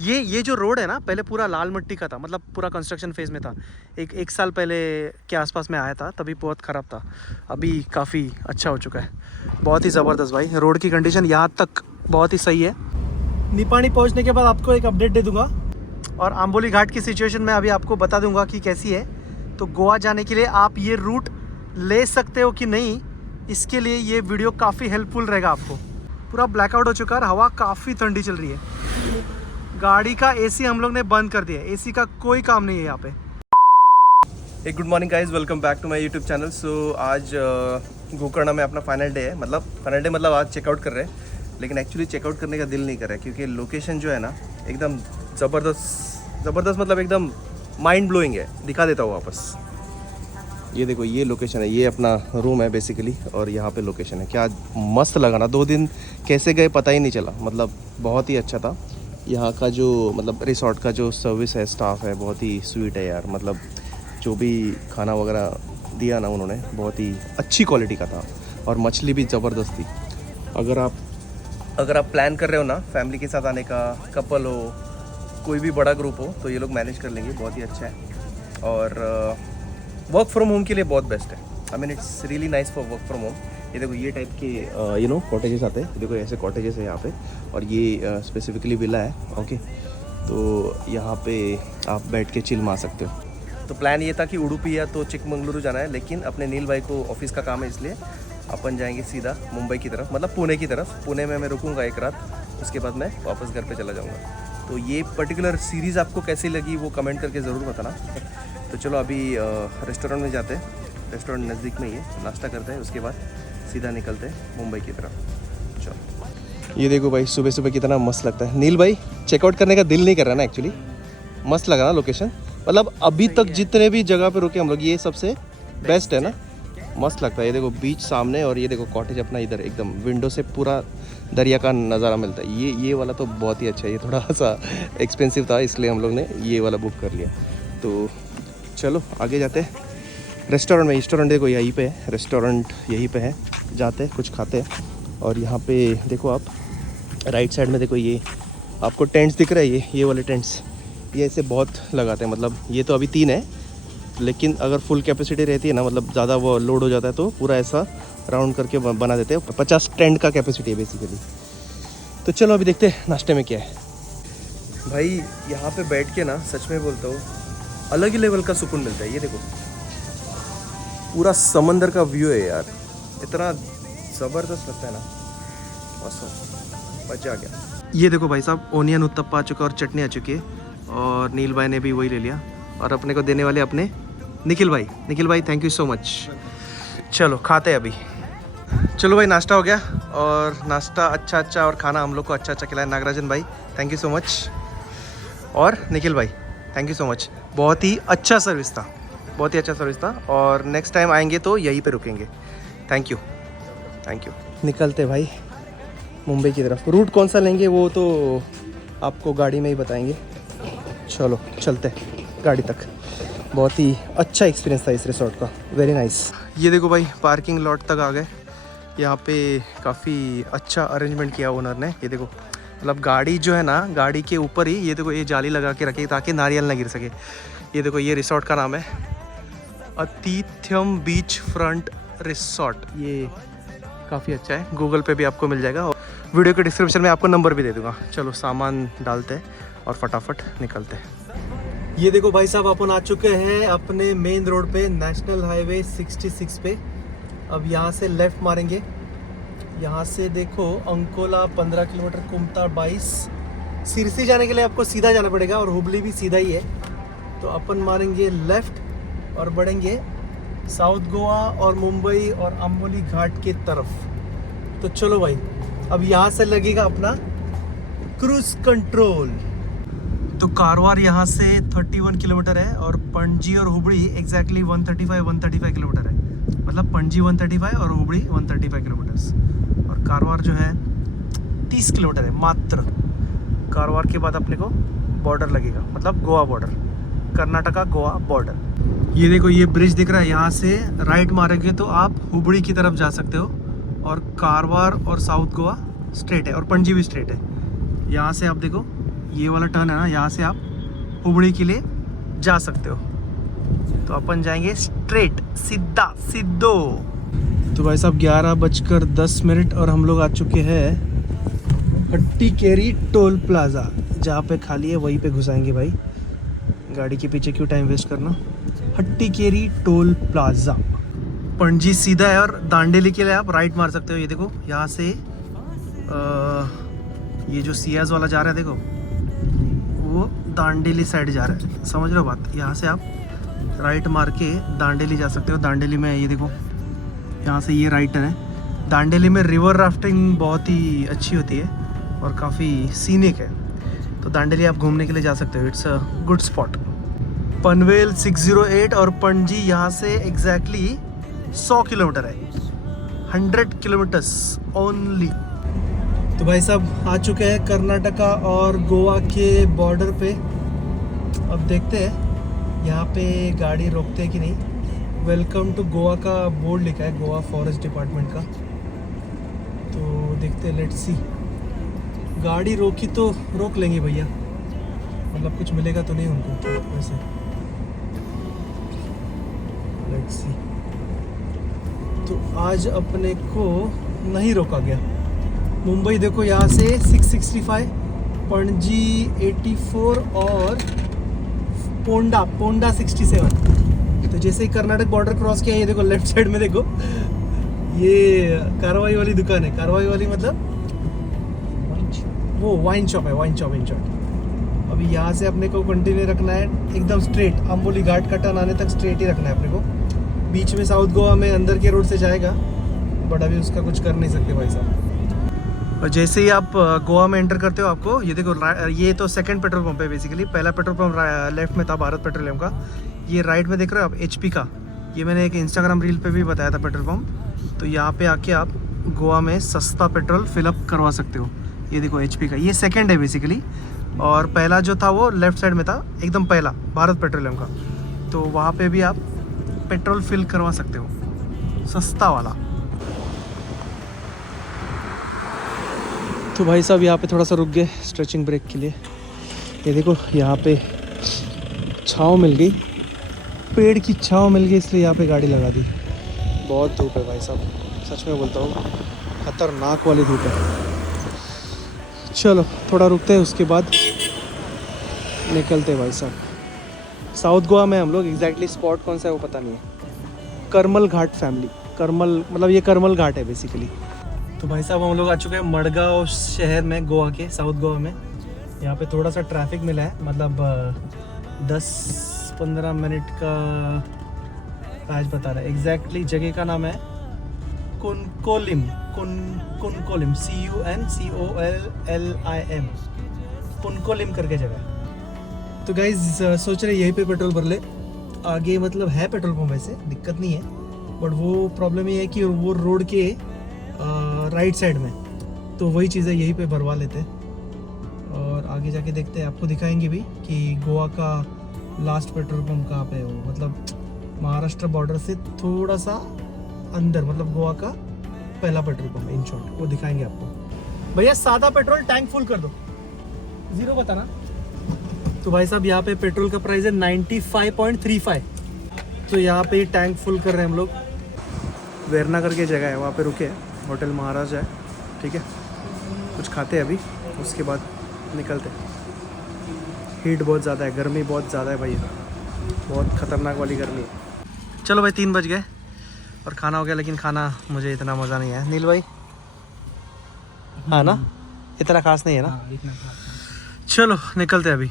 ये जो रोड है ना, पहले पूरा लाल मिट्टी का था, मतलब पूरा कंस्ट्रक्शन फेज़ में था। एक साल पहले के आसपास में आया था, तभी बहुत ख़राब था। अभी काफ़ी अच्छा हो चुका है। बहुत ही ज़बरदस्त भाई, रोड की कंडीशन यहाँ तक बहुत ही सही है। निपानी पहुँचने के बाद आपको एक अपडेट दे दूँगा, और आम्बोली घाट की सिचुएशन मैं अभी आपको बता दूँगा कि कैसी है। तो गोवा जाने के लिए आप ये रूट ले सकते हो कि नहीं, इसके लिए ये वीडियो काफ़ी हेल्पफुल रहेगा आपको। पूरा ब्लैकआउट हो चुका है, हवा काफ़ी ठंडी चल रही है। गाड़ी का एसी हम लोग ने बंद कर दिया है, एसी का कोई काम नहीं है यहाँ पे। Good morning guys, welcome back to my YouTube channel. So आज गोकर्ण में अपना फाइनल डे है। मतलब आज चेकआउट कर रहे हैं, लेकिन एक्चुअली चेकआउट करने का दिल नहीं कर रहा है क्योंकि लोकेशन जो है ना एकदम ज़बरदस्त मतलब एकदम माइंड ब्लोइंग है। दिखा देता हूँ वापस। ये देखो, ये लोकेशन है, ये अपना रूम है बेसिकली, और यहाँ पे लोकेशन है। क्या मस्त लगा ना, 2 दिन कैसे गए पता ही नहीं चला। मतलब बहुत ही अच्छा था। यहाँ का जो मतलब रिसोर्ट का जो सर्विस है, स्टाफ है, बहुत ही स्वीट है यार। मतलब जो भी खाना वगैरह दिया ना उन्होंने, बहुत ही अच्छी क्वालिटी का था, और मछली भी ज़बरदस्त थी। अगर आप प्लान कर रहे हो ना फैमिली के साथ आने का, कपल हो, कोई भी बड़ा ग्रुप हो, तो ये लोग मैनेज कर लेंगे। बहुत ही अच्छा है, और वर्क फ्रॉम होम के लिए बहुत बेस्ट है। I mean it's really nice for work from home. ये देखो, ये टाइप के कॉटेजेस आते हैं। देखो ऐसे कॉटेजेस है यहाँ पे, और ये स्पेसिफिकली विला है। ओके, तो यहाँ पे आप बैठ के चिल मार सकते हो। तो प्लान ये था कि उडुपी या तो चिकमंगलुरु जाना है, लेकिन अपने नील भाई को ऑफिस का काम है, इसलिए अपन जाएंगे सीधा मुंबई की तरफ, मतलब पुणे की तरफ। पुणे में मैं रुकूंगा एक रात, उसके बाद मैं वापस घर पे चला जाऊंगा। तो ये पर्टिकुलर सीरीज़ आपको कैसी लगी वो कमेंट करके ज़रूर बताना। तो चलो अभी रेस्टोरेंट में जाते हैं। रेस्टोरेंट नज़दीक में ही है, नाश्ता करते हैं, उसके बाद सीधा निकलते हैं मुंबई की तरफ। चलो, ये देखो भाई, सुबह सुबह कितना मस्त लगता है। नील भाई, चेकआउट करने का दिल नहीं कर रहा ना एक्चुअली। मस्त लगा ना लोकेशन, मतलब अभी तक जितने भी जगह पे रुके हम लोग, ये सबसे बेस्ट है ना। मस्त लगता है। ये देखो बीच सामने, और ये देखो कॉटेज अपना इधर, एकदम विंडो से पूरा दरिया का नज़ारा मिलता है। ये वाला तो बहुत ही अच्छा है। ये थोड़ा सा एक्सपेंसिव था, इसलिए हम लोग ने ये वाला बुक कर लिया। तो चलो आगे जाते हैं। रेस्टोरेंट देखो यहीं पे है, रेस्टोरेंट यहीं पे है। जाते हैं, कुछ खाते हैं। और यहाँ पे देखो आप, राइट साइड में देखो, ये आपको टेंट्स दिख रहा है। ये वाले टेंट्स, ये ऐसे बहुत लगाते हैं। मतलब ये तो अभी 3 है, लेकिन अगर फुल कैपेसिटी रहती है ना, मतलब ज़्यादा वो लोड हो जाता है, तो पूरा ऐसा राउंड करके बना देते हैं। 50 टेंट का कैपेसिटी है बेसिकली। तो चलो अभी देखते हैं नाश्ते में क्या है। भाई यहाँ पे बैठ के ना, सच में बोलता हूँ, अलग ही लेवल का सुकून मिलता है। ये देखो पूरा समंदर का व्यू है यार, इतना ज़बरदस्त लगता है ना, मस्त, मजा आ गया। ये देखो भाई साहब, ओनियन उत्तप्पा आ चुका और चटनी आ चुकी है, और नील भाई ने भी वही ले लिया, और अपने को देने वाले अपने निखिल भाई, थैंक यू सो मच। चलो खाते हैं अभी। चलो भाई, नाश्ता हो गया, और नाश्ता अच्छा और खाना हम लोग को अच्छा खिलाया नागराजन भाई, थैंक यू सो मच। और निखिल भाई, थैंक यू सो मच। बहुत ही अच्छा सर्विस था, और नेक्स्ट टाइम आएंगे तो यहीं पे रुकेंगे। Thank you. निकलते भाई मुंबई की तरफ। रूट कौन सा लेंगे वो तो आपको गाड़ी में ही बताएंगे। चलो चलते गाड़ी तक। बहुत ही अच्छा एक्सपीरियंस था इस रिसोर्ट का, वेरी नाइस। ये देखो भाई, पार्किंग लॉट तक आ गए। यहाँ पे काफ़ी अच्छा अरेंजमेंट किया ओनर ने। ये देखो, मतलब गाड़ी जो है ना, गाड़ी के ऊपर ही ये देखो, ये जाली लगा के रखी ताकि नारियल ना गिर सके। ये देखो, ये रिसोर्ट का नाम है अतिथ्यम बीच फ्रंट रिसोर्ट। ये काफ़ी अच्छा है, गूगल पे भी आपको मिल जाएगा, और वीडियो के डिस्क्रिप्शन में आपको नंबर भी दे दूँगा। चलो सामान डालते हैं और फटाफट निकलते हैं। ये देखो भाई साहब, अपन आ चुके हैं अपने मेन रोड पे, नेशनल हाईवे 66 पे। अब यहाँ से लेफ़्ट मारेंगे। यहाँ से देखो अंकोला 15 किलोमीटर, कुमता 22। सिरसी जाने के लिए आपको सीधा जाना पड़ेगा, और हुबली भी सीधा ही है। तो अपन मारेंगे लेफ़्ट और बढ़ेंगे साउथ गोवा और मुंबई और आम्बोली घाट की तरफ। तो चलो भाई, अब यहाँ से लगेगा अपना क्रूज कंट्रोल। तो कारवार यहाँ से 31 किलोमीटर है, और पणजी और हुबली एग्जैक्टली 135 किलोमीटर है। मतलब पणजी 135 और हुबली 135 किलोमीटर्स, और कारवार जो है 30 किलोमीटर है मात्र। कारवार के बाद अपने को बॉर्डर लगेगा, मतलब गोवा बॉर्डर, कर्नाटका गोवा बॉर्डर। ये देखो, ये ब्रिज दिख रहा है, यहाँ से राइट मारेंगे तो आप हुबली की तरफ जा सकते हो, और कारवार और साउथ गोवा स्ट्रेट है, और पणजी भी स्ट्रेट है। यहाँ से आप देखो ये वाला टर्न है ना, यहाँ से आप हुबड़ी के लिए जा सकते हो। तो अपन जाएंगे स्ट्रेट, सीधा सीधो। तो भाई साहब 11:10 और हम लोग आ चुके हैं हट्टीकेरी टोल प्लाजा। जहाँ पे खाली है वहीं पे घुसाएंगे भाई, गाड़ी के पीछे क्यों टाइम वेस्ट करना। हट्टीकेरी टोल प्लाजा, पणजी सीधा है और दांडेली के लिए आप राइट मार सकते हो। ये देखो यहाँ से ये जो सियाज वाला जा रहा है देखो, वो दांडेली साइड जा रहा है, समझ रहे हो बात। यहाँ से आप राइट मार के दांडेली जा सकते हो। दांडेली में ये देखो यहाँ से ये राइट है। दांडेली में रिवर राफ्टिंग बहुत ही अच्छी होती है और काफ़ी सीनिक है, तो दांडेली आप घूमने के लिए जा सकते हो। It's a good spot. Panvel 608 और पणजी यहाँ से एग्जैक्टली 100 किलोमीटर है, 100 किलोमीटर्स ओनली। तो भाई साहब आ चुके हैं कर्नाटका और गोवा के बॉर्डर पे। अब देखते हैं यहाँ पे गाड़ी रोकते हैं कि नहीं। वेलकम टू गोवा का बोर्ड लिखा है, गोवा फॉरेस्ट डिपार्टमेंट का। तो देखते हैं, लेट्स सी। गाड़ी रोकी तो रोक लेंगे भैया, मतलब कुछ मिलेगा तो नहीं उनको वैसे। Let's see. तो आज अपने को नहीं रोका गया। मुंबई देखो यहाँ से 665, पणजी 84 और पोंडा 67। तो जैसे ही कर्नाटक बॉर्डर क्रॉस किया, ये देखो लेफ्ट साइड में देखो ये कारवाई वाली दुकान है। कारवाई वाली मतलब वो वाइन शॉप है, वाइन शॉप इन शॉर्ट। अभी यहाँ से अपने को कंटिन्यू रखना है एकदम स्ट्रेट, अम्बोली घाट का टर्न आने तक स्ट्रेट ही रखना है अपने को। बीच में साउथ गोवा में अंदर के रोड से जाएगा, बट अभी उसका कुछ कर नहीं सकते भाई साहब। और जैसे ही आप गोवा में एंटर करते हो, आपको ये देखो, ये तो सेकंड पेट्रोल पंप है बेसिकली। पहला पेट्रोल पंप लेफ्ट में था भारत पेट्रोलियम का, ये राइट में देख रहे हो आप HP का। ये मैंने एक इंस्टाग्राम रील पे भी बताया था पेट्रोल पंप। तो यहाँ पे आके आप गोवा में सस्ता पेट्रोल फिलअप करवा सकते हो। ये देखो HP का, ये सेकंड है बेसिकली, और पहला जो था वो लेफ्ट साइड में था, एकदम पहला भारत पेट्रोलियम का। तो वहाँ पे भी आप पेट्रोल फिल करवा सकते हो, सस्ता वाला। तो भाई साहब यहाँ पे थोड़ा सा रुक गए स्ट्रेचिंग ब्रेक के लिए। ये देखो यहाँ पे छाँव मिल गई, पेड़ की छाँव मिल गई, इसलिए यहाँ पे गाड़ी लगा दी। बहुत धूप है भाई साहब, सच में बोलता हूँ, खतरनाक वाली धूप है। चलो थोड़ा रुकते हैं, उसके बाद निकलते हैं भाई साहब। साउथ गोवा में हम लोग, एग्जैक्टली स्पॉट कौन सा है वो पता नहीं है। करमल घाट फैमिली, करमल मतलब ये करमल घाट है बेसिकली। तो भाई साहब हम लोग आ चुके हैं मडगांव शहर में, गोवा के साउथ गोवा में। यहाँ पे थोड़ा सा ट्रैफिक मिला है, मतलब 10-15 मिनट का आज बता रहा है। एग्जैक्टली जगह का नाम है कुनकोलिम, कुनकोलिम, CUNCOLLIM, कुनकोलिम करके जगह। तो गाइज सोच रहे यहीं पे पेट्रोल भर ले। आगे मतलब है पेट्रोल पंप, वैसे दिक्कत नहीं है, बट वो प्रॉब्लम ये है कि वो रोड के राइट साइड में, तो वही चीज़ें यहीं पे भरवा लेते हैं। और आगे जाके देखते हैं, आपको दिखाएंगे भी कि गोवा का लास्ट पेट्रोल पंप कहाँ पे है वो, मतलब महाराष्ट्र बॉर्डर से थोड़ा सा अंदर, मतलब गोवा का पहला पेट्रोल पंप इन शॉर्ट, वो दिखाएंगे आपको। भैया सादा पेट्रोल टैंक फुल कर दो, 0 बताना। तो भाई साहब यहाँ पे पेट्रोल का प्राइस है 95.35। तो यहाँ पे टैंक फुल कर रहे हैं हम लोग। वेरना करके जगह है, वहाँ पे रुके हैं, होटल महाराज है, ठीक है। कुछ खाते हैं अभी, उसके बाद निकलते हैं। हीट बहुत ज़्यादा है, गर्मी बहुत ज़्यादा है भाई, बहुत ख़तरनाक वाली गर्मी है। चलो भाई 3 बज गए और खाना हो गया, लेकिन खाना मुझे इतना मज़ा नहीं आया। नील भाई, हाँ ना, इतना खास नहीं है ना। चलो निकलते हैं अभी।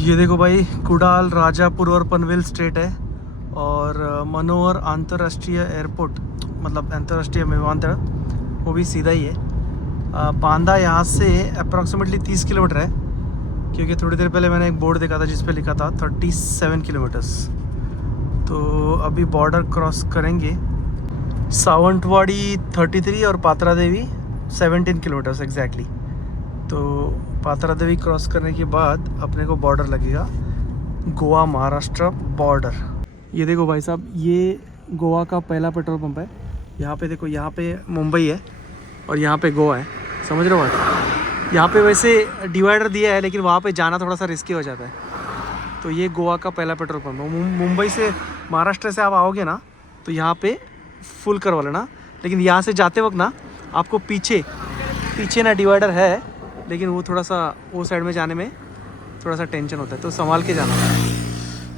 ये देखो भाई, कुडाल, राजापुर और पनवेल स्ट्रेट है, और मनोहर अंतर्राष्ट्रीय एयरपोर्ट, मतलब अंतर्राष्ट्रीय विमानतल, वो भी सीधा ही है। बांदा यहाँ से अप्रॉक्सीमेटली 30 किलोमीटर है, क्योंकि थोड़ी देर पहले मैंने एक बोर्ड देखा था जिस पे लिखा था 37 किलोमीटर्स। तो अभी बॉर्डर क्रॉस करेंगे। सावंतवाड़ी 33 और पात्रा देवी 17 किलोमीटर्स एग्जैक्टली। तो पात्रा देवी क्रॉस करने के बाद अपने को बॉर्डर लगेगा, गोवा महाराष्ट्र बॉर्डर। ये देखो भाई साहब, ये गोवा का पहला पेट्रोल पंप है। यहाँ पे देखो, यहाँ पे मुंबई है और यहाँ पे गोवा है, समझ रहे हो बात। यहाँ पे वैसे डिवाइडर दिया है लेकिन वहाँ पे जाना थोड़ा सा रिस्की हो जाता है। तो ये गोवा का पहला पेट्रोल पंप है। मुंबई से महाराष्ट्र से आप आओगे ना तो यहाँ पे फुल करवा लेना, लेकिन यहाँ से जाते वक्त ना आपको पीछे ना डिवाइडर है, लेकिन वो थोड़ा सा वो साइड में जाने में थोड़ा सा टेंशन होता है, तो संभाल के जाना।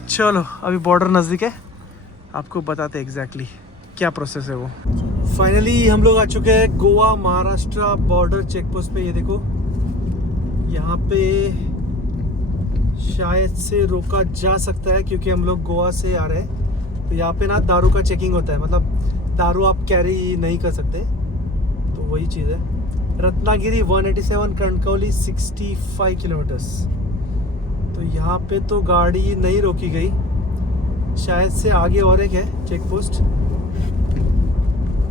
चलो अभी बॉर्डर नज़दीक है, आपको बताते एग्जैक्टली क्या प्रोसेस है वो। फाइनली हम लोग आ चुके हैं Goa Maharashtra border check post पे। ये देखो यहाँ पे शायद से रोका जा सकता है क्योंकि हम लोग गोवा से आ रहे हैं। तो यहाँ पे ना दारू का चेकिंग होता है, मतलब दारू आप कैरी नहीं कर सकते, तो वही चीज़ है। रत्नागिरी 187, कणकौली 65 किलोमीटर्स। तो यहाँ पे तो गाड़ी नहीं रोकी गई, शायद से आगे और एक है चेक पोस्ट।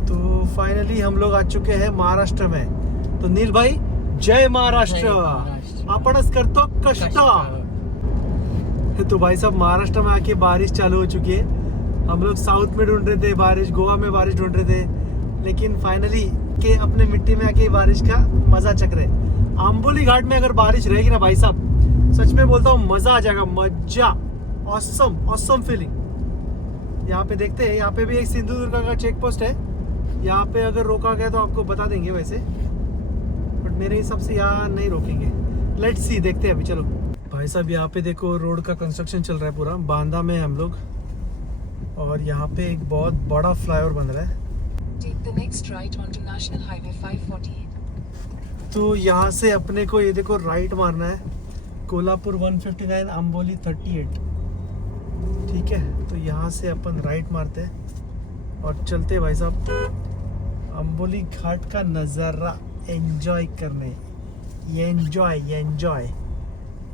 तो फाइनली हम लोग आ चुके हैं महाराष्ट्र में। तो नील भाई जय महाराष्ट्र, आपणच करतो कष्ट। तो भाई साहब महाराष्ट्र में आके बारिश चालू हो चुकी है। हम लोग साउथ में ढूंढ रहे थे बारिश, गोवा में बारिश ढूंढ रहे थे, लेकिन फाइनली के अपने मिट्टी में आके बारिश का मजा चख रहे। आंबोली घाट में अगर बारिश रहेगी ना भाई साहब, सच में बोलता हूँ मजा आ जाएगा, मजा। Awesome feeling. यहाँ पे देखते हैं, यहाँ पे भी एक सिंधुदुर्ग का चेक पोस्ट है। यहाँ पे अगर रोका गया तो आपको बता देंगे वैसे, बट मेरे हिसाब से यहाँ नहीं रोकेंगे। लेट्स सी, देखते हैं अभी। चलो भाई साहब यहाँ पे देखो रोड का कंस्ट्रक्शन चल रहा है पूरा। बांदा में हम लोग, और यहाँ पे एक बहुत बड़ा फ्लाईओवर बन रहा है। Take the next right onto National Highway 548. तो यहाँ से अपने को ये देखो राइट मारना है, कोल्हापुर 159, अम्बोली 38। ठीक है, तो यहाँ से अपन राइट मारते हैं और चलते भाई साहब अम्बोली घाट का नज़ारा एंजॉय करने। ये एंजॉय।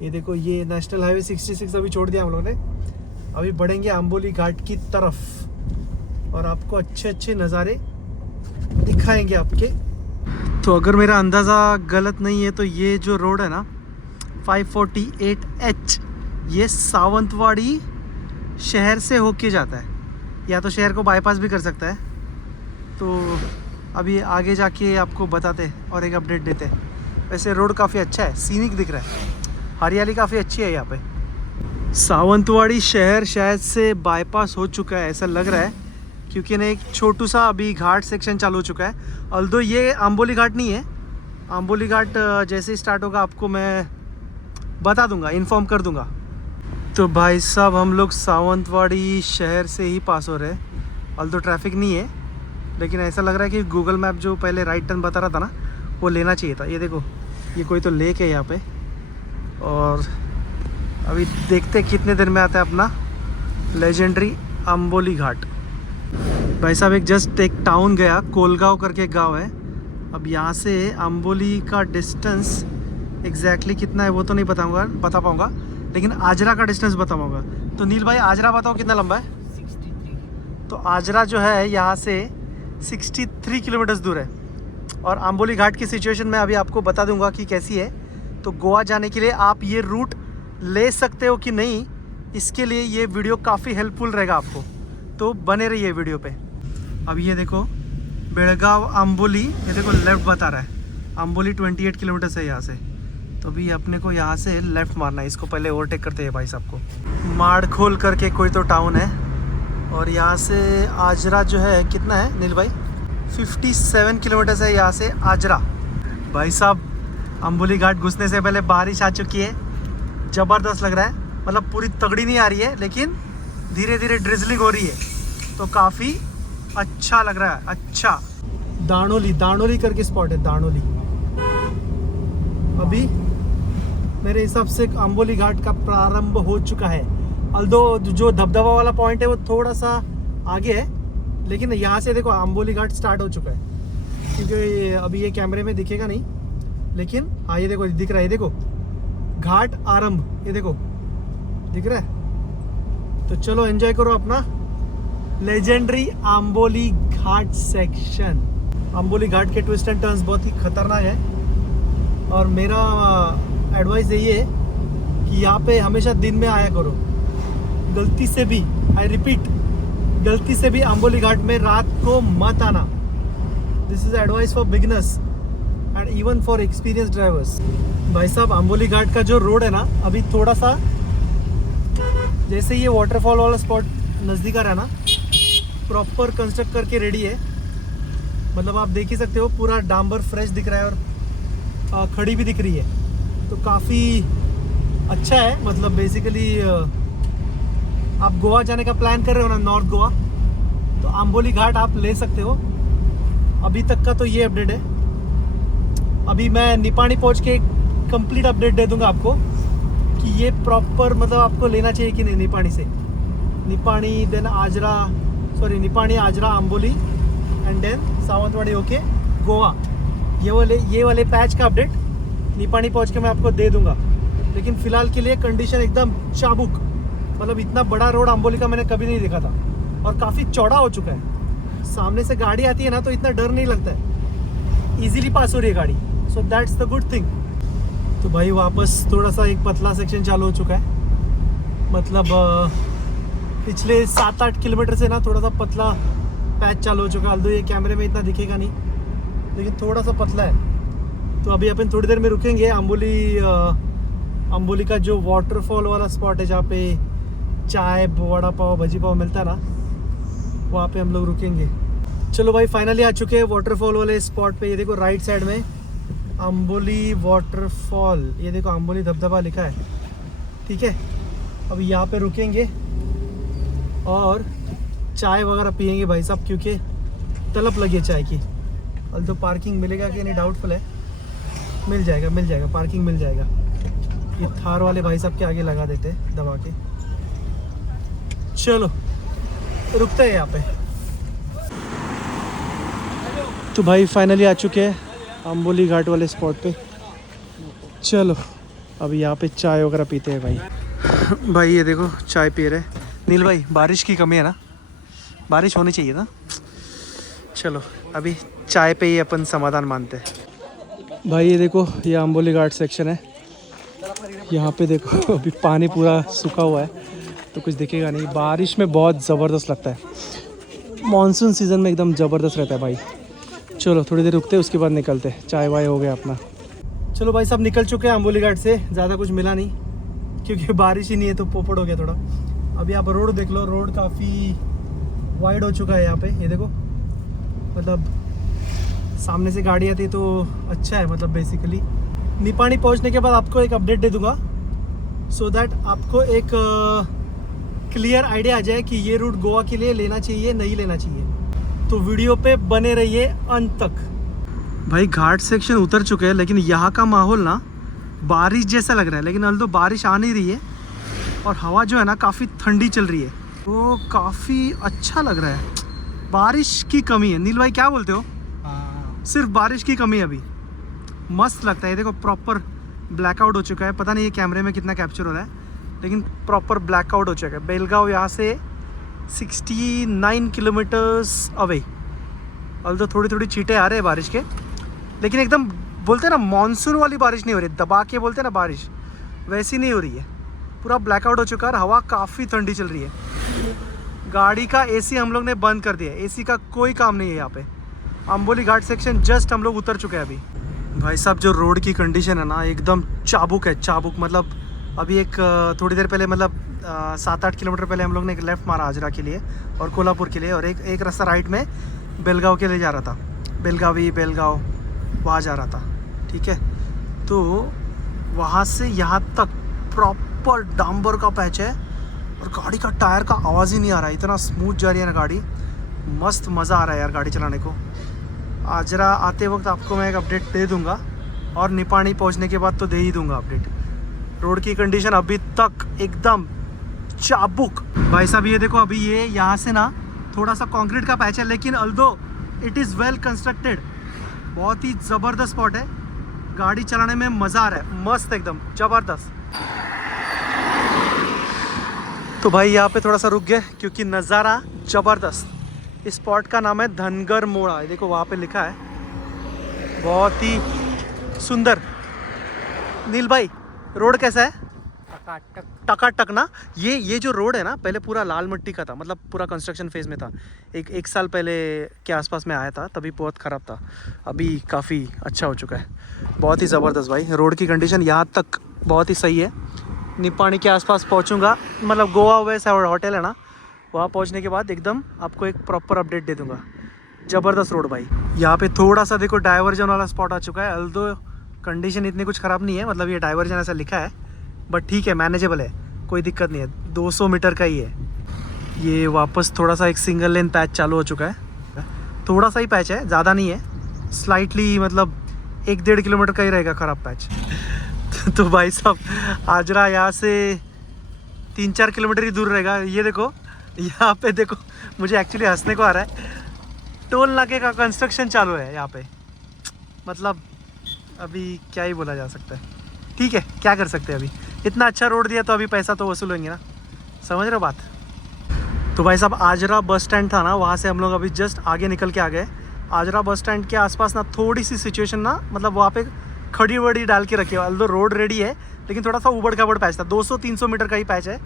ये देखो ये नेशनल हाईवे 66 अभी छोड़ दिया हम लोगों ने। अभी बढ़ेंगे अम्बोली घाट की तरफ और आपको अच्छे नज़ारे दिखाएंगे आपके। तो अगर मेरा अंदाज़ा गलत नहीं है तो ये जो रोड है ना 548H, ये सावंतवाड़ी शहर से होके जाता है, या तो शहर को बाईपास भी कर सकता है। तो अभी आगे जाके आपको बताते और एक अपडेट देते। वैसे रोड काफ़ी अच्छा है, सीनिक दिख रहा है, हरियाली काफ़ी अच्छी है यहाँ पे। सावंतवाड़ी शहर शायद से बाईपास हो चुका है ऐसा लग रहा है, क्योंकि ना एक छोटू सा अभी घाट सेक्शन चालू हो चुका है। अल्दो ये अम्बोली घाट नहीं है, अम्बोली घाट जैसे ही स्टार्ट होगा आपको मैं बता दूंगा, इन्फॉर्म कर दूंगा। तो भाई साहब हम लोग सावंतवाड़ी शहर से ही पास हो रहे हैं। अल्दो ट्रैफिक नहीं है, लेकिन ऐसा लग रहा है कि गूगल मैप जो पहले राइट टर्न बता रहा था ना, वो लेना चाहिए था। ये देखो ये कोई तो लेक है यहाँ पे, और अभी देखते कितने देर में आता है अपना लेजेंडरी अम्बोली घाट। भाई साहब एक जस्ट एक टाउन गया, कोलगांव करके एक गांव है। अब यहाँ से अम्बोली का डिस्टेंस एग्जैक्टली कितना है वो तो नहीं बता पाऊँगा, लेकिन आजरा का डिस्टेंस बता पाऊँगा। तो नील भाई आजरा बताओ कितना लंबा है? 63। तो आजरा जो है यहाँ से 63 किलोमीटर्स दूर है। और अम्बोली घाट की सिचुएशन मैं अभी आपको बता दूंगा कि कैसी है। तो गोवा जाने के लिए आप ये रूट ले सकते हो कि नहीं, इसके लिए ये वीडियो काफ़ी हेल्पफुल रहेगा आपको, तो बने रहिए वीडियो पे। अब ये देखो बेड़गांव अम्बोली, ये देखो लेफ़्ट बता रहा है। अम्बोली 28 किलोमीटर्स है यहाँ से, तो अभी अपने को यहाँ से लेफ़्ट मारना है। इसको पहले ओवरटेक करते हैं भाई साहब को। माड़खोल करके कोई तो टाउन है, और यहाँ से आजरा जो है कितना है नील भाई? 57 किलोमीटर्स है यहाँ से आजरा। भाई साहब अम्बोली घाट घुसने से पहले बारिश आ चुकी है, ज़बरदस्त लग रहा है। मतलब पूरी तगड़ी नहीं आ रही है, लेकिन धीरे धीरे ड्रिजलिंग हो रही है, तो काफ़ी अच्छा लग रहा है। अच्छा, दाणोली करके स्पॉट है, दाणोली। अभी मेरे हिसाब से अम्बोली घाट का प्रारंभ हो चुका है। अल्दो जो धबधबा वाला पॉइंट है वो थोड़ा सा आगे है, लेकिन यहाँ से देखो अम्बोली घाट स्टार्ट हो चुका है। क्योंकि अभी ये कैमरे में दिखेगा नहीं, लेकिन हाँ ये देखो दिख रहा है, ये देखो घाट आरंभ, ये देखो दिख रहा है। तो चलो एंजॉय करो अपना लेजेंडरी अम्बोली घाट सेक्शन। अम्बोली घाट के ट्विस्ट एंड टर्न्स बहुत ही खतरनाक है, और मेरा एडवाइस यही है कि यहाँ पे हमेशा दिन में आया करो। गलती से भी, आई रिपीट, गलती से भी अम्बोली घाट में रात को मत आना। This is advice for beginners. And even for experience drivers. भाई साहब आम्बोली घाट का जो रोड है ना, अभी थोड़ा सा जैसे ये वाटरफॉल वाला स्पॉट नज़दीक आ रहा है ना, प्रॉपर कंस्ट्रक्ट करके रेडी है। मतलब आप देख ही सकते हो, पूरा डांबर फ्रेश दिख रहा है और खड़ी भी दिख रही है, तो काफ़ी अच्छा है। मतलब बेसिकली आप गोवा जाने का प्लान कर रहे हो ना, नॉर्थ गोवा, तो आम्बोली घाट आप ले सकते हो। अभी तक का तो ये अपडेट है। अभी मैं निपानी पहुंच के कंप्लीट अपडेट दे दूंगा आपको कि ये प्रॉपर मतलब आपको लेना चाहिए कि नहीं। निपानी से Nipani, then Ajara, sorry Nipani, Ajara, Amboli and then Sawantwadi होके गोवा, ये वाले पैच का अपडेट निपानी पहुंच के मैं आपको दे दूंगा। लेकिन फ़िलहाल के लिए कंडीशन एकदम चाबुक, मतलब इतना बड़ा रोड आम्बोली का मैंने कभी नहीं देखा था और काफ़ी चौड़ा हो चुका है। सामने से गाड़ी आती है ना तो इतना डर नहीं लगता है, इजीली पास हो रही है गाड़ी, so that's the good thing. तो भाई वापस थोड़ा सा एक पतला सेक्शन चालू हो चुका है। मतलब पिछले 7-8 किलोमीटर से ना थोड़ा सा पतला पैच चालू हो चुका है। ये कैमरे में इतना दिखेगा नहीं, लेकिन थोड़ा सा पतला है। तो अभी अपन थोड़ी देर में रुकेंगे आम्बोली का जो वाटरफॉल वाला स्पॉट है, जहाँ पे चाय, वड़ा पाव, भजी पाव मिलता है ना, वहाँ पे हम लोग रुकेंगे। चलो भाई फाइनली आ चुके हैं वाटरफॉल वाले स्पॉट पे। ये देखो राइट साइड में आम्बोली वाटरफॉल, ये देखो आम्बोली धबधबा लिखा है, ठीक है। अब यहाँ पे रुकेंगे और चाय वगैरह पियेंगे भाई साहब, क्योंकि तलब लगी है चाय की। और तो पार्किंग मिलेगा कि नहीं डाउटफुल है। मिल जाएगा पार्किंग मिल जाएगा। ये थार वाले भाई साहब के आगे लगा देते हैं दबा के। चलो रुकते हैं यहाँ पे। तो भाई फाइनली आ चुके हैं आम्बोली घाट वाले स्पॉट पे। चलो अब यहाँ पे चाय वगैरह पीते हैं भाई। भाई ये देखो चाय पी रहे। नील भाई बारिश की कमी है ना, बारिश होनी चाहिए ना। चलो अभी चाय पे ही अपन समाधान मानते हैं। भाई ये देखो, ये आम्बोली घाट सेक्शन है। यहाँ पे देखो अभी पानी पूरा सूखा हुआ है तो कुछ दिखेगा नहीं। बारिश में बहुत ज़बरदस्त लगता है, मानसून सीज़न में एकदम ज़बरदस्त रहता है भाई। चलो थोड़ी देर रुकते हैं, उसके बाद निकलते हैं। चाय वाय हो गया अपना। चलो भाई साहब निकल चुके हैं आम्बोली घाट से। ज़्यादा कुछ मिला नहीं क्योंकि बारिश ही नहीं है, तो पोपड़ हो गया थोड़ा। अभी आप रोड देख लो, रोड काफ़ी वाइड हो चुका है यहाँ पे। ये देखो, मतलब सामने से गाड़ी आती है तो अच्छा है। मतलब बेसिकली निपानी पहुँचने के बाद आपको एक अपडेट दे दूँगा, सो दैट आपको एक क्लियर आइडिया आ जाए कि ये रूट गोवा के लिए लेना चाहिए नहीं लेना चाहिए। तो वीडियो पे बने रहिए अंत तक। भाई घाट सेक्शन उतर चुके हैं, लेकिन यहाँ का माहौल ना बारिश जैसा लग रहा है। लेकिन अल्दो बारिश आ नहीं रही है और हवा जो है ना काफ़ी ठंडी चल रही है, तो काफ़ी अच्छा लग रहा है। बारिश की कमी है। नील भाई क्या बोलते हो? सिर्फ बारिश की कमी है अभी। मस्त लगता है। ये देखो प्रॉपर ब्लैकआउट हो चुका है। पता नहीं ये कैमरे में कितना कैप्चर हो रहा है, लेकिन प्रॉपर ब्लैकआउट हो चुका है। बेलगांव यहाँ से 69 किलोमीटर्स अवे। अल्दो थोड़ी थोड़ी छींटे आ रहे हैं बारिश के, लेकिन एकदम बोलते हैं ना मानसून वाली बारिश नहीं हो रही, दबा के बोलते हैं ना बारिश, वैसी नहीं हो रही है। पूरा ब्लैकआउट हो चुका है और हवा काफ़ी ठंडी चल रही है। गाड़ी का एसी हम लोग ने बंद कर दिया है, एसी का कोई काम नहीं है यहाँ पे। आम्बोली घाट सेक्शन जस्ट हम लोग उतर चुके हैं अभी। भाई साहब जो रोड की कंडीशन है ना एकदम चाबुक है, चाबुक। मतलब अभी एक थोड़ी देर पहले, मतलब 7-8 किलोमीटर पहले हम लोग ने एक लेफ़्ट मारा आजरा के लिए और कोल्हापुर के लिए, और एक रास्ता राइट में बेलगांव के लिए जा रहा था। बेलगांव वहाँ जा रहा था, ठीक है। तो वहाँ से यहाँ तक प्रॉपर डांबर का पैच है और गाड़ी का टायर का आवाज़ ही नहीं आ रहा है। इतना स्मूथ जा रही है ना गाड़ी, मस्त मज़ा आ रहा है यार गाड़ी चलाने को। आजरा आते वक्त आपको मैं एक अपडेट दे दूंगा और निपानी पहुंचने के बाद तो दे ही दूंगा अपडेट। रोड की कंडीशन अभी तक एकदम चाबुक। भाई साहब ये देखो, अभी ये यहाँ से ना थोड़ा सा कंक्रीट का पैच है, लेकिन although it is well constructed. बहुत ही ज़बरदस्त स्पॉट है, गाड़ी चलाने में मज़ा आ रहा है, मस्त एकदम ज़बरदस्त। तो भाई यहाँ पे थोड़ा सा रुक गए क्योंकि नज़ारा ज़बरदस्त। इस स्पॉट का नाम है धनगर मोड़ा। ये देखो वहाँ पे लिखा है, बहुत ही सुंदर। नील भाई रोड कैसा है? टकाटक ना। ये जो रोड है ना, पहले पूरा लाल मिट्टी का था, मतलब पूरा कंस्ट्रक्शन फेज में था। एक साल पहले के आसपास में आया था, तभी बहुत ख़राब था। अभी काफ़ी अच्छा हो चुका है, बहुत ही ज़बरदस्त भाई। रोड की कंडीशन यहाँ तक बहुत ही सही है। निपाणी के आसपास पहुँचूँगा, मतलब गोवा वेस होटल है ना, वहाँ पहुँचने के बाद एकदम आपको एक प्रॉपर अपडेट दे दूँगा। ज़बरदस्त रोड भाई। यहाँ पे थोड़ा सा देखो डाइवर्जन वाला स्पॉट आ चुका है, अल्दो कंडीशन इतनी कुछ ख़राब नहीं है, मतलब ये डाइवर्जन ऐसा लिखा है, बट ठीक है, मैनेजेबल है, कोई दिक्कत नहीं है। 200 मीटर का ही है ये। वापस थोड़ा सा एक सिंगल लेन पैच चालू हो चुका है, थोड़ा सा ही पैच है, ज़्यादा नहीं है, स्लाइटली मतलब 1-1.5 किलोमीटर का ही रहेगा ख़राब पैच। तो भाई साहब आजरा यहाँ से 3-4 किलोमीटर ही दूर रहेगा। ये देखो यहाँ पे देखो, मुझे एक्चुअली हंसने को आ रहा है, टोल नाके का कंस्ट्रक्शन चालू है यहाँ पे। मतलब अभी क्या ही बोला जा सकता है, ठीक है, क्या कर सकते हैं। अभी इतना अच्छा रोड दिया तो अभी पैसा तो वसूलेंगे ना, समझ रहे हो बात। तो भाई साहब आजरा बस स्टैंड था ना, वहाँ से हम लोग अभी जस्ट आगे निकल के आ गए। आजरा बस स्टैंड के आसपास ना थोड़ी सी सिचुएशन ना, मतलब वहाँ पे खड़ी वड़ी डाल के रखी है। अल्दो रोड रेडी है, लेकिन थोड़ा सा उबड़ खाबड़ पैच था, 200-300 मीटर का ही पैच है।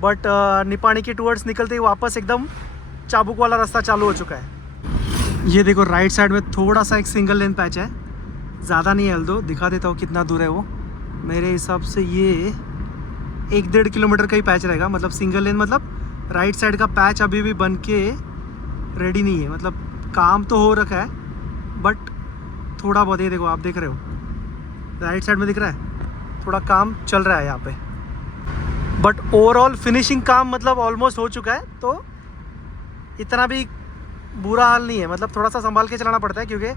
बट निपाणी के टूवर्ड्स निकलते ही वापस एकदम चाबुक वाला रास्ता चालू हो चुका है। ये देखो राइट साइड में थोड़ा सा एक सिंगल लेन पैच है, ज़्यादा नहीं है अल्दो, दिखा देता हूँ कितना दूर है वो। मेरे हिसाब से ये 1-1.5 किलोमीटर का ही पैच रहेगा, मतलब सिंगल लेन, मतलब राइट साइड का पैच अभी भी बन के रेडी नहीं है, मतलब काम तो हो रखा है बट थोड़ा बहुत। ये देखो आप देख रहे हो राइट साइड में दिख रहा है, थोड़ा काम चल रहा है यहाँ पे, बट ओवरऑल फिनिशिंग काम मतलब ऑलमोस्ट हो चुका है। तो इतना भी बुरा हाल नहीं है, मतलब थोड़ा सा संभाल के चलाना पड़ता है, क्योंकि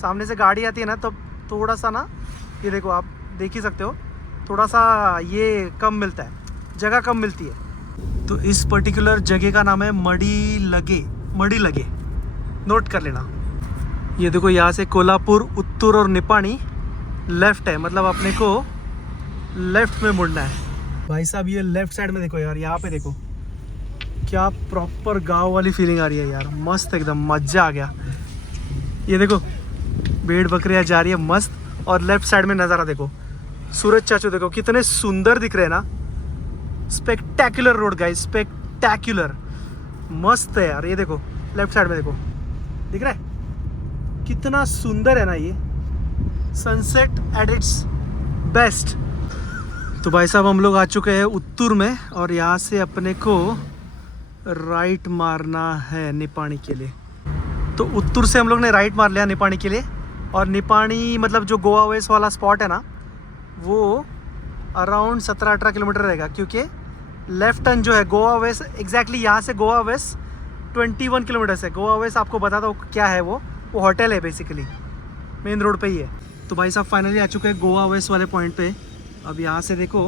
सामने से गाड़ी आती है ना, तब थोड़ा सा ना, ये देखो आप देख ही सकते हो, थोड़ा सा ये कम मिलता है, जगह कम मिलती है। तो इस पर्टिकुलर जगह का नाम है मड़ी लगे, नोट कर लेना। ये देखो यहाँ से कोल्हापुर, उत्तूर और निपाणी लेफ़्ट है, मतलब अपने को लेफ़्ट में मुड़ना है। भाई साहब ये लेफ़्ट साइड में देखो यार, यहाँ पे देखो क्या प्रॉपर गांव वाली फीलिंग आ रही है यार, मस्त एकदम, मज़ा आ गया। ये देखो भेड़ बकरियाँ जा रही है मस्त, और लेफ़्ट साइड में नज़ारा देखो, सूरज चाचू देखो कितने सुंदर दिख रहे हैं ना। स्पेक्टैकुलर रोड गाइस, स्पेक्टैकुलर, मस्त है यार। ये देखो लेफ़्ट साइड में देखो, दिख रहा है कितना सुंदर है ना ये, सनसेट एट इट्स बेस्ट। तो भाई साहब हम लोग आ चुके हैं उत्तूर में, और यहाँ से अपने को राइट मारना है निपाणी के लिए। तो उत्तूर से हम लोग ने राइट मार लिया निपाणी के लिए, और निपाणी मतलब जो गोवा वेस वाला स्पॉट है ना, वो अराउंड 17-18 किलोमीटर रहेगा, क्योंकि लेफ्ट टर्न जो है गोवा वेस, एग्जैक्टली यहाँ से गोवा वेस 21 किलोमीटर है। गोवा वेस आपको बताता हूँ क्या है, वो होटल है बेसिकली, मेन रोड पे ही है। तो भाई साहब फाइनली आ चुके हैं गोवा वेस वाले पॉइंट पे। अब यहाँ से देखो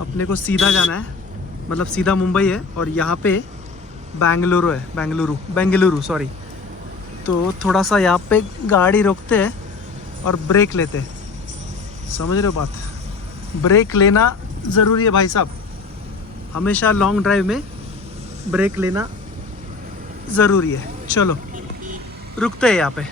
अपने को सीधा जाना है, मतलब सीधा मुंबई है, और यहाँ पे बेंगलुरु है, बेंगलुरु सॉरी। तो थोड़ा सा यहाँ पे गाड़ी रोकते हैं और ब्रेक लेते हैं, समझ रहे हो बात। ब्रेक लेना ज़रूरी है भाई साहब, हमेशा लॉन्ग ड्राइव में ब्रेक लेना ज़रूरी है। चलो रुकते हैं यहाँ पे।